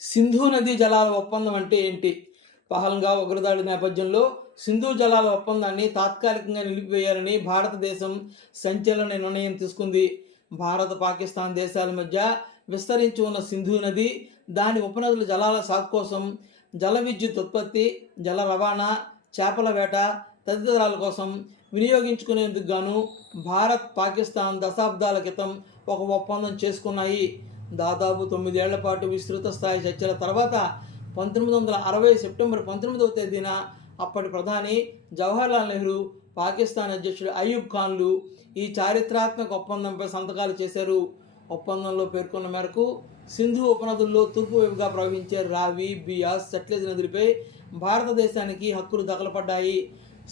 సింధు నదీ జలాల ఒప్పందం అంటే ఏంటి? పహల్గా ఉగ్రదాడి నేపథ్యంలో సింధు జలాల ఒప్పందాన్ని తాత్కాలికంగా నిలిపివేయాలని భారతదేశం సంచలన నిర్ణయం తీసుకుంది. భారత పాకిస్తాన్ దేశాల మధ్య విస్తరించి ఉన్న సింధు నది దాని ఉపనదుల జలాల సాగు కోసం జల విద్యుత్ ఉత్పత్తి జల రవాణా చేపల వేట తదితరాల కోసం వినియోగించుకునేందుకు గాను భారత్ పాకిస్తాన్ దశాబ్దాల క్రితం ఒక ఒప్పందం చేసుకున్నాయి. దాదాపు తొమ్మిదేళ్ళ పాటు విస్తృత స్థాయి చర్చల తర్వాత పంతొమ్మిది వందల అరవై సెప్టెంబర్ పంతొమ్మిదవ తేదీన అప్పటి ప్రధాని జవహర్లాల్ నెహ్రూ పాకిస్తాన్ అధ్యక్షుడు అయూబ్ ఖాన్లు ఈ చారిత్రాత్మక ఒప్పందంపై సంతకాలు చేశారు. ఒప్పందంలో పేర్కొన్న మేరకు సింధు ఉపనదుల్లో తూర్పు వైపుగా ప్రవహించే రావి బియాస్ సట్లెజ్ నదులపై భారతదేశానికి హక్కులు దఖలపడ్డాయి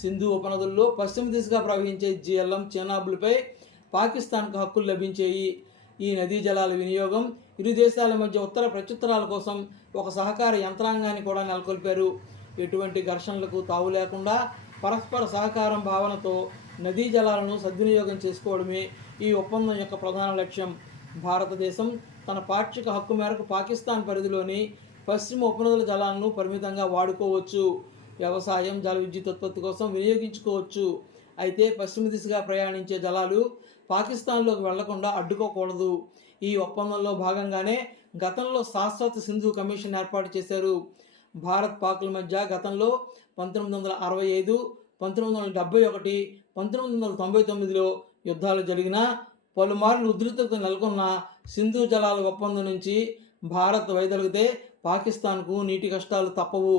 సింధు ఉపనదుల్లో పశ్చిమ దిశగా ప్రవహించే జిఎల్ఎం చెనాబులపై పాకిస్తాన్కు హక్కులు లభించాయి. ఈ నదీ జలాల వినియోగం ఇరు దేశాల మధ్య ఉత్తర ప్రత్యుత్తరాల కోసం ఒక సహకార యంత్రాంగాన్ని కూడా నెలకొల్పారు. ఎటువంటి ఘర్షణలకు తావు లేకుండా పరస్పర సహకారం భావనతో నదీ జలాలను సద్వినియోగం చేసుకోవడమే ఈ ఒప్పందం యొక్క ప్రధాన లక్ష్యం. భారతదేశం తన పాక్షిక హక్కు మేరకు పాకిస్తాన్ పరిధిలోని పశ్చిమ ఉపనదుల జలాలను పరిమితంగా వాడుకోవచ్చు. వ్యవసాయం జల విద్యుత్ ఉత్పత్తి కోసం వినియోగించుకోవచ్చు. అయితే పశ్చిమ దిశగా ప్రయాణించే జలాలు పాకిస్తాన్లోకి వెళ్ళకుండా అడ్డుకోకూడదు. ఈ ఒప్పందంలో భాగంగానే గతంలో శాశ్వత సింధు కమిషన్ ఏర్పాటు చేశారు. భారత్ పాకుల మధ్య గతంలో పంతొమ్మిది వందల అరవై ఐదు పంతొమ్మిది వందల డెబ్బై ఒకటి పంతొమ్మిది వందల తొంభై తొమ్మిదిలో యుద్ధాలు జరిగిన పలుమార్లు ఉధృతత నెలకొన్న సింధు జలాల ఒప్పందం నుంచి భారత్ వైదొలిగితే పాకిస్తాన్కు నీటి కష్టాలు తప్పవు.